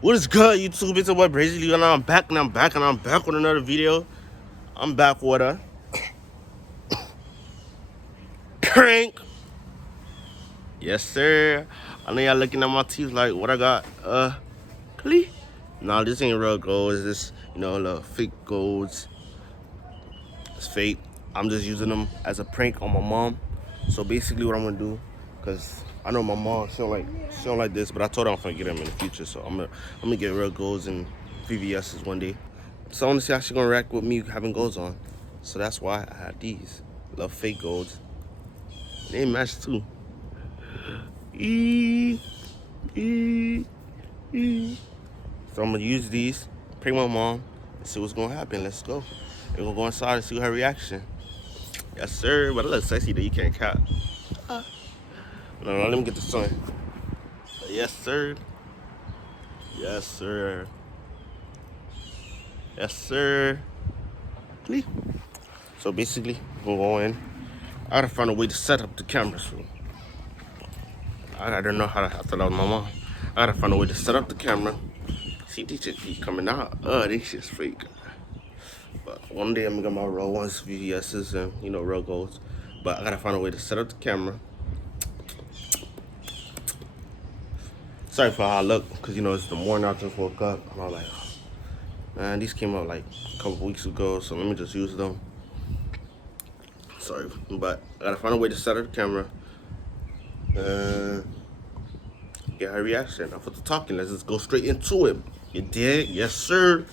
What is good, YouTube? It's your boy Brazy, and I'm back with another video. I'm back with a prank. Yes, sir. I know y'all looking at my teeth like what I got. Clee. Nah, this ain't real gold. It's just, little fake golds. It's fake. I'm just using them as a prank on my mom. So basically, what I'm gonna do, cause I know my mom, she don't like this, but I told her I'm gonna get them in the future. So I'm gonna get real golds and VVS's one day. So I want to see how she gonna react with me having golds on. So that's why I had these little fake golds. They match too. So I'm gonna use these, prank my mom, and see what's gonna happen. Let's go. We're gonna go inside and see her reaction. Yes, sir. But it looks sexy that you can't cap. No, let me get the sun. Yes, sir. Yes, sir. Yes, sir. Please. So basically, we're gonna go in. I gotta find a way to set up the cameras. So I don't know how to have to love my mom. I gotta find a way to set up the camera. See, these shit keep coming out. This shit's fake. But one day I'm gonna get my real ones, VVS's, and real golds. But I gotta find a way to set up the camera. Sorry for how I look, because it's the morning. I just woke up and I'm like, man, these came out like a couple weeks ago, so let me just use them. Sorry, but I gotta find a way to set up the camera and get her reaction. Enough with the talking, let's just go straight into it. You dig? Yes, sir.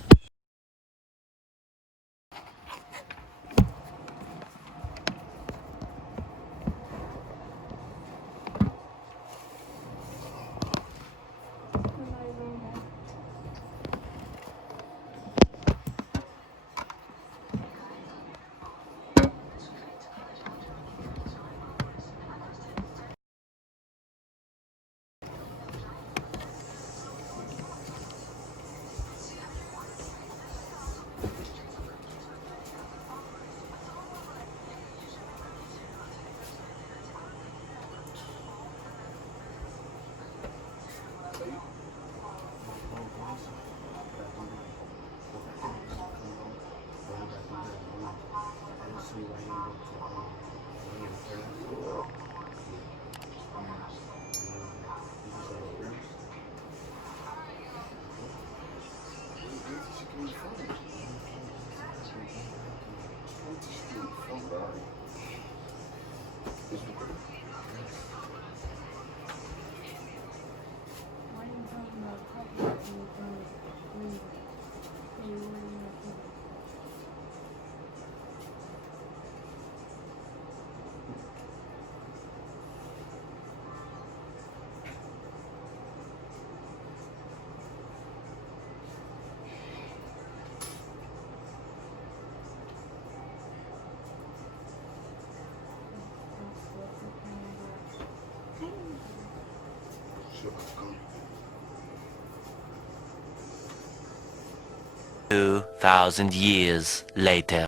Two 2,000 years later.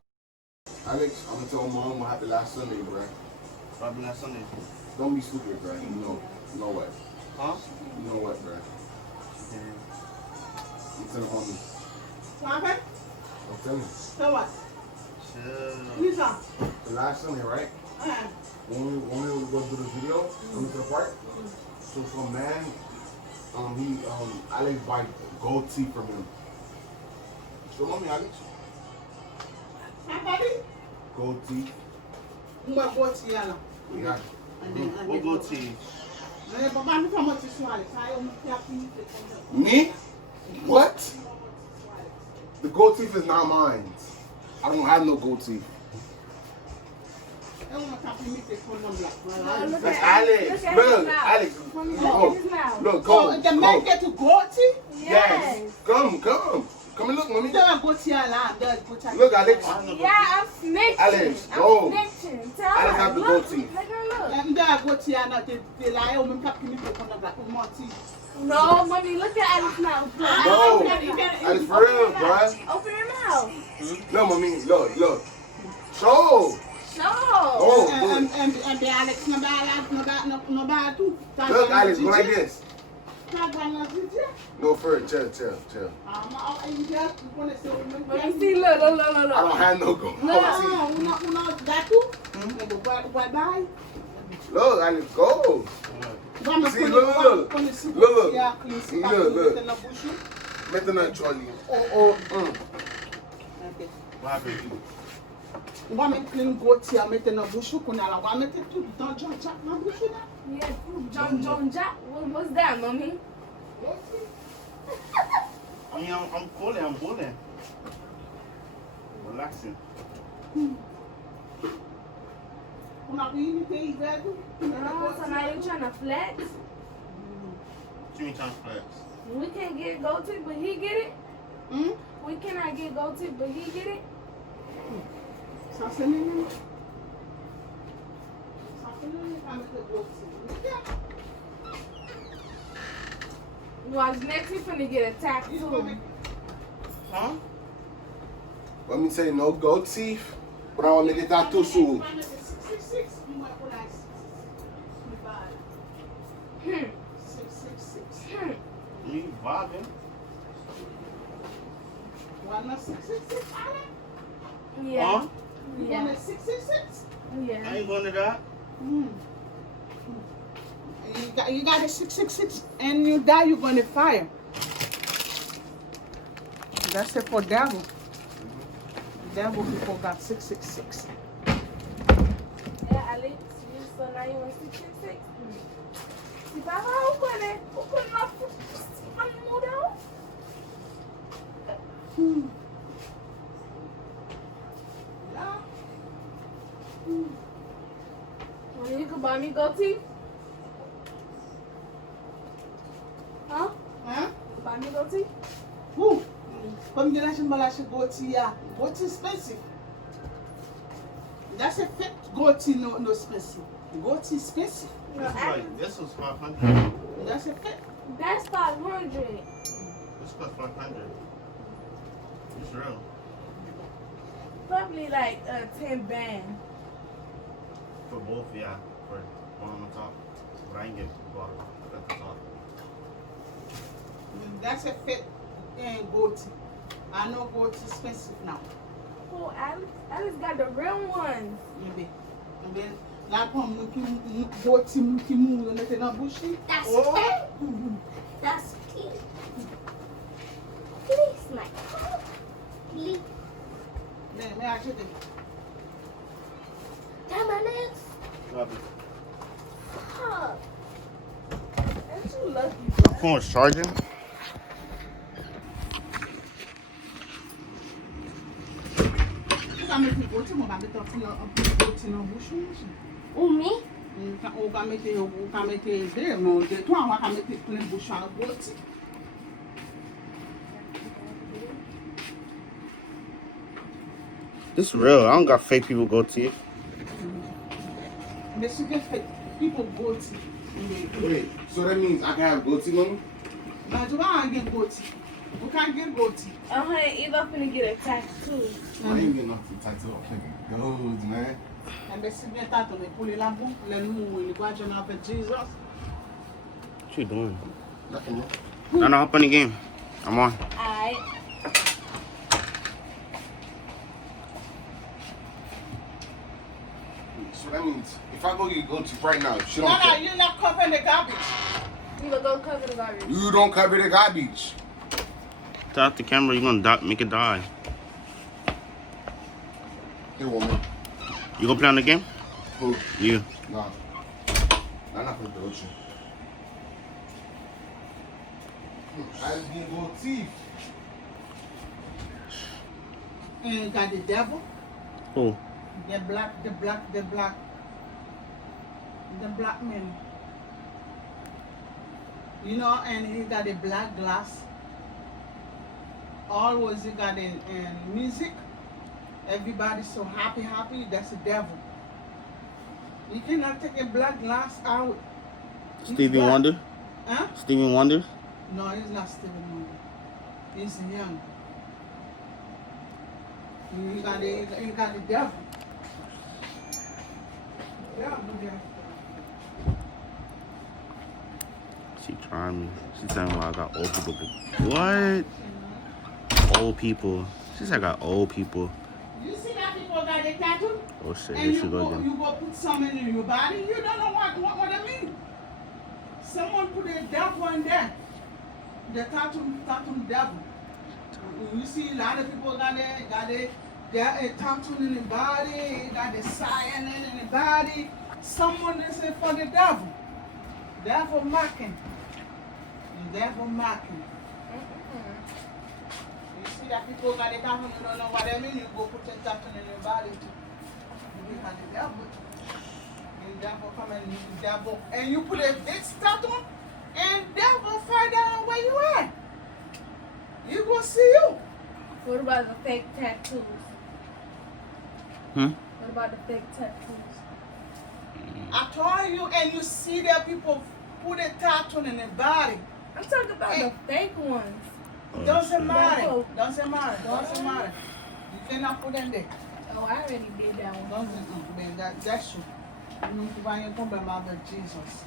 Alex, I'm gonna tell mom what happened last Sunday, bro. What happened last Sunday? Don't be stupid, bro. You know what? Huh? You know what, bro? You tell the mommy. What happened? I'm telling you. So what? Chill. Lisa. The last Sunday, right? When we go do the video, come to the park. So some man, Alex buy gold teeth from him. Show mommy, Alex. Hi, buddy. Gold teeth. What gold tea, Anna? Yeah. What gold tea? Me? What? The gold teeth is not mine. I don't have no gold teeth. That's Alex. Look, Alex. Look, go. The man get to gold tea? Yes. Come. Come and look, mommy. Look, Alex. Yeah, I'm snitching. Alex, go. I'm snitching. Tell Alex her. have the gold teeth. Let her look. No, mommy, look at Alice's mouth. No. Alex, for real, bro. Open your mouth. No, mommy. Look. Show. No. Oh, and the Alex, no bad too. look, Alex, go like this. No, for chill. Let me see, look. I don't have no goatee. Look, I need go. See, look. Maintenant, Charlie. What happened? On va mettre une gouttière, mettre dans la bouche, on va mettre tout dans John Jack dans la bouche là. Yeah, John Jack. What's that, mommy? I mean, I'm cooling, I'm cooling. Relaxing. On a pris une pays verte. So now you trying to flex? Too many times flex. We can't get goatee, but he get it? Hmm? We cannot get goatee, but he get it? Ça c'est mignon. Ça c'est mignon quand mettre gouttière. Well, next he finna get attacked too. Huh? Let me say no goatee, but I want to get that too soon. 666. Hmm. 666. You vibing? One 666, Alan? Yeah. Huh? You Yeah. want a 666? I Yeah. ain't going to that. You got a 666 and you die, you're gonna fire. That's it for devil. Devil people got 666. Yeah, Alex. So now you want 666? Si papa, ou connaît ma foot? I'm model. Well, you could buy me goatee? Huh? Huh? Buy me goatee? Who? Comme de la je me lâche goatee, yeah. Goatee expensive. That's a fit goatee, no expensive. Goatee expensive. No, This is Alex, like, this was 500. That's a fit. that's 500. This cost 500. It's real. Probably like 10 band. For both, yeah. For one on the top. But I ain't get bottom at the top. That's a fit and goatee. I know goatee expensive now. Oh, Alex got the real ones. Maybe. And then, like one goatee, monkey move, and it's not bushy. That's Oh. That's cute. Please, my please. May I check it? Damn, Alex. Love it. Fuck. Aren't you lucky, My phone's charging. Ou ka mette goatee, mwen ba mette goatee nan bouchon. Ou me? Ou ka mette de, non, de to, ou ka mette plen bouchon nan goatee. This is real. I don't got fake people goatee. But you get fake people goatee. Wait, so that means I can have goatee money? But you can't get goatee. You can't get goatee. Honey, Eva finna get attacked too. I ain't getting nothing tattooed. I'm thinking goats, man. And the same tattoo, they pull it la boue, le nou, il va joindre avec Jesus. What you doing? Nothing. No, hop on the game. I'm on. Alright. So that means if I go get goatee right now, she No, don't no, care. you're not covering the garbage. You gonna go cover the garbage. You don't cover the garbage. Tap the camera, you're gonna make it die. Here, woman. You gonna play on the game? Who? You. Nah. I'm not gonna do it. I'll be goatee. And you got the devil, Who? the black man. You know, and he got a black glass. Always he got in music. Everybody's so happy. That's the devil. You cannot take a black glass out. He's Stevie black. Wonder? Huh? Stevie Wonder? No, he's not Stevie Wonder. He's young. You got the devil. Yeah, She trying me. She telling me I got old people. What? Old people. She said I got old people. You see that people got a tattoo? Oh shit, And here you she go again. you go put some in your body, you don't know what I mean. Someone put a devil in there. The tattoo devil. You see a lot of people got a tattoo in the body, got a sign in the body. Someone is for the devil. Devil marking. The devil marking. You see that people got a tattoo, you don't know what I mean, you go put a tattoo in your body too. You got the devil. And devil come and you devil. And you put a big tattoo, and devil find out where you at. You go see you. What about the fake tattoos? Hmm? What about the fake tattoos? I told you, and you see that people put a tattoo in their body. I'm talking about the fake ones. Doesn't matter. Devil. Doesn't matter. Doesn't matter. You cannot put in there. Oh, I already did that one. That's you. You need to find your problem about Jesus.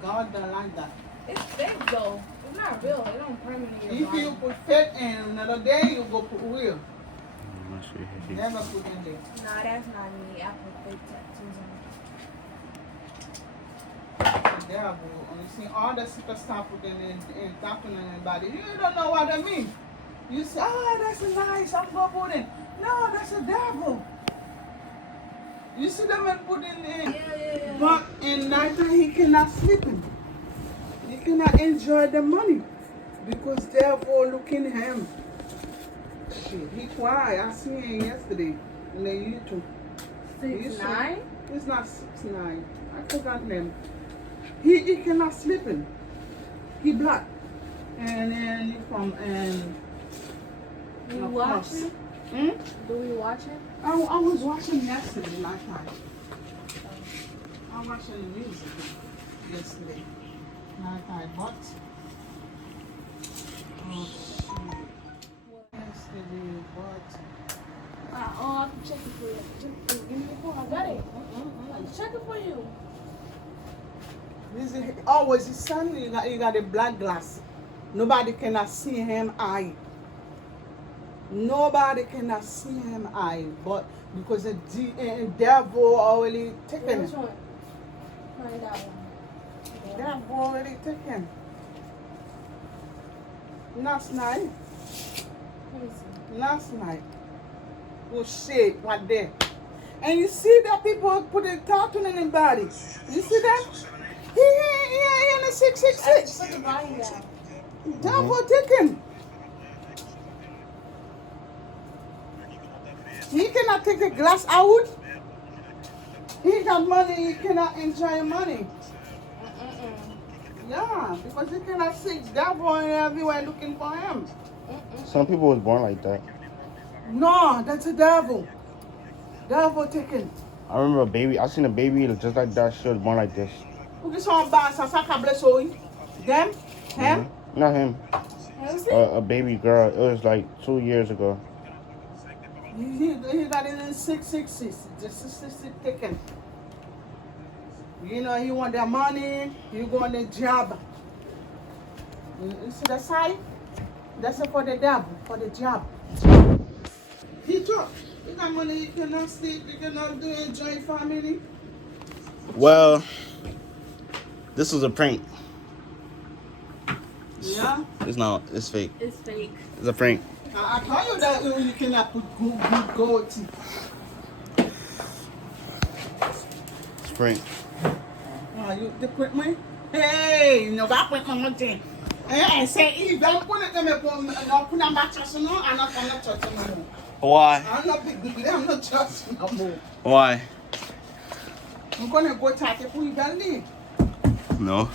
God don't like that. It's fake though. It's not real. It don't permanent in your If you body. put fake in another day, you go put real. Never put in there. Nah, that's not me. I put fake tattoos on. The devil. You see all the superstar put in tattoo in anybody. You don't know what I mean. You say, oh, that's nice. I'm going to put in. No, that's a devil. You see them and put in there. Yeah. But in night time, he cannot sleep in. He cannot enjoy the money because devil looking at him. Shit, he cried. I seen him yesterday in the YouTube. 6'9"? It's not 6'9". I forgot him. He cannot sleep in. He black. And then he from Do we watch it? Hmm? Do we watch it? I was watching yesterday night time. I was watching the music yesterday night time, but oh shit. Yesterday, but Oh, I can check it for you. Give me your phone. I got it. I can check it for you. this is always his son. You got a black glass. Nobody cannot see him eye. Nobody cannot see him eye, but because the devil already taken Which him. one? Find that one. Devil already taken. Last night. Let me see. Last night. Oh shit, what there? And you see that people put a tattoo in their body. You see that? He in a 666. Put the volume down. Devil taken. He cannot take the glass out. He got money, he cannot enjoy money. Yeah, because he cannot see devil everywhere looking for him. Some people was born like that. No, that's a devil. Devil taken. I remember a baby. I seen a baby just like that. She was born like this. Who gets on bass? I saw bless you. Them? Him? Not him. A baby girl. It was like 2 years ago. He got it in 666. The 666 taken. You know, he want their money. He go on the job. You see the side? That's for the devil, for the job. He talk. You got money, you cannot sleep, you cannot do enjoy family. Well, this was a prank. Yeah? It's not. It's fake. It's fake. It's a prank. I told you that you cannot put good gold teeth. It's a prank. You the print me? Hey, no, that print on one thing. Hey, say, if don't put it in my phone, no, put on my chest, no, I'm not touching no more. Why? I'm not big, I'm not touching no more. Why? I'm gonna go take it for you, belly. No.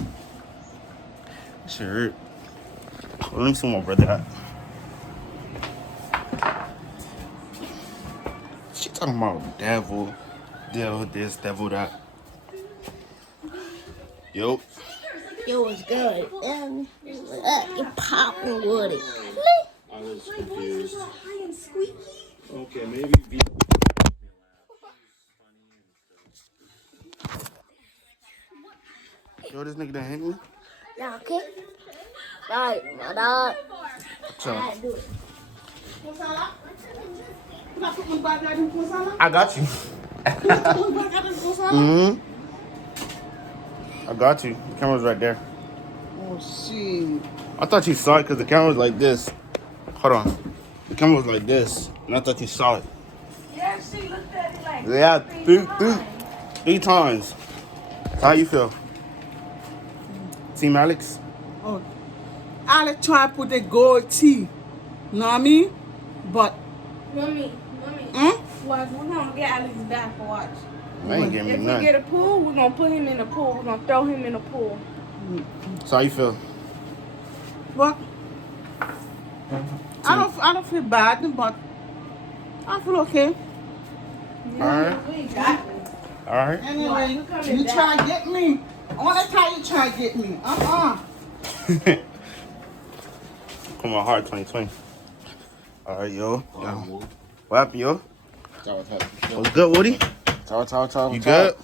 It should hurt. Let me see my brother. She talking about devil this, devil that. Yo. It was good. You popping with it. I was confused. High and squeaky. Okay, maybe. Yo, this nigga done hit me. Yeah, okay? Right, my dog. So, I do it. I got you. I got you. The camera's right there. Oh shit. I thought you saw it because the camera was like this. Hold on. The camera was like this, and I thought you saw it. Yeah, she looked at it like Yeah, three times. three times. So how you feel? Team Alex? Oh, Alex try to put the gold tea. Know what I mean? But, Mommy. Watch, we're gonna get Alex back for watch. I ain't getting me If we nothing. get a pool, we're gonna put him in the pool. We're gonna throw him in the pool. So how you feel? but I don't feel bad, but I feel okay. Alright. We got him. Alright. Anyway, you coming you back. try to get me. All the time you try to get me. Come on, hard 2020. Alright, yo. What happened, yo? What's good, Woody? Ciao. You good?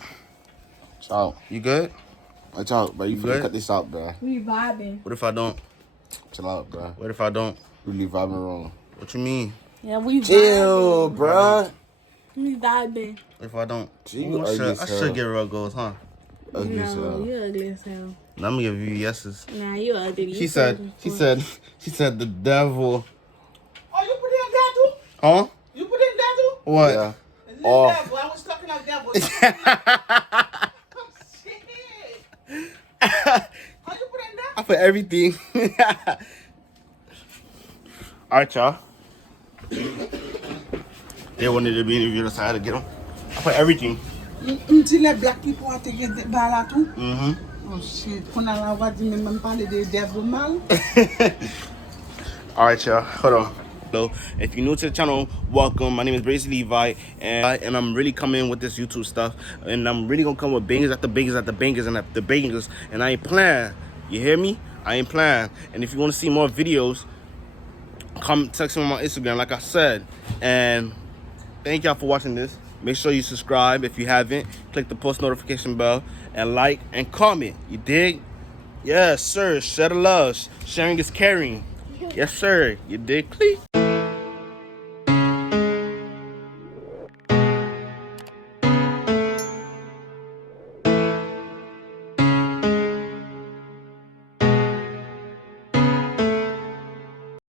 Ciao. You good? Watch out, bro. You good? finna cut this out, bro. We vibing. What if I don't? Chill out, bro. What if I don't? Really vibing wrong. What you mean? Yeah, we Chill, bro. We vibing. What if I don't? Gee, Ooh, you ugly I as should hell. get real goals, huh? Ugly as hell. you ugly as hell. Now I'm gonna give you yeses. Nah, you ugly. She said the devil. Oh, you put in that too? Huh? You put in that too? What? Yeah. It's Oh. devil. I was talking like devil. Shit. Oh, you put in that? I put everything. Alright, y'all. They wanted to be interviewed, so I had to get them. I put everything. Until les black people ont été par là tout. Mm-hmm. Oh shit. Qu'on a la voix dit même parler de devil mal. Alright, y'all. Hold on. So, if you're new to the channel, welcome. My name is Brazy Levi, and I'm really coming with this YouTube stuff. And I'm really gonna come with bangers after bangers after bangers and after bangers. And I ain't playing. You hear me? I ain't playing. And if you want to see more videos, come text me on my Instagram, like I said. And thank y'all for watching this. Make sure you subscribe if you haven't. Click the post notification bell and like and comment. You dig? Yes, sir. Share the love. Sharing is caring. Yes, sir. You dig? Click.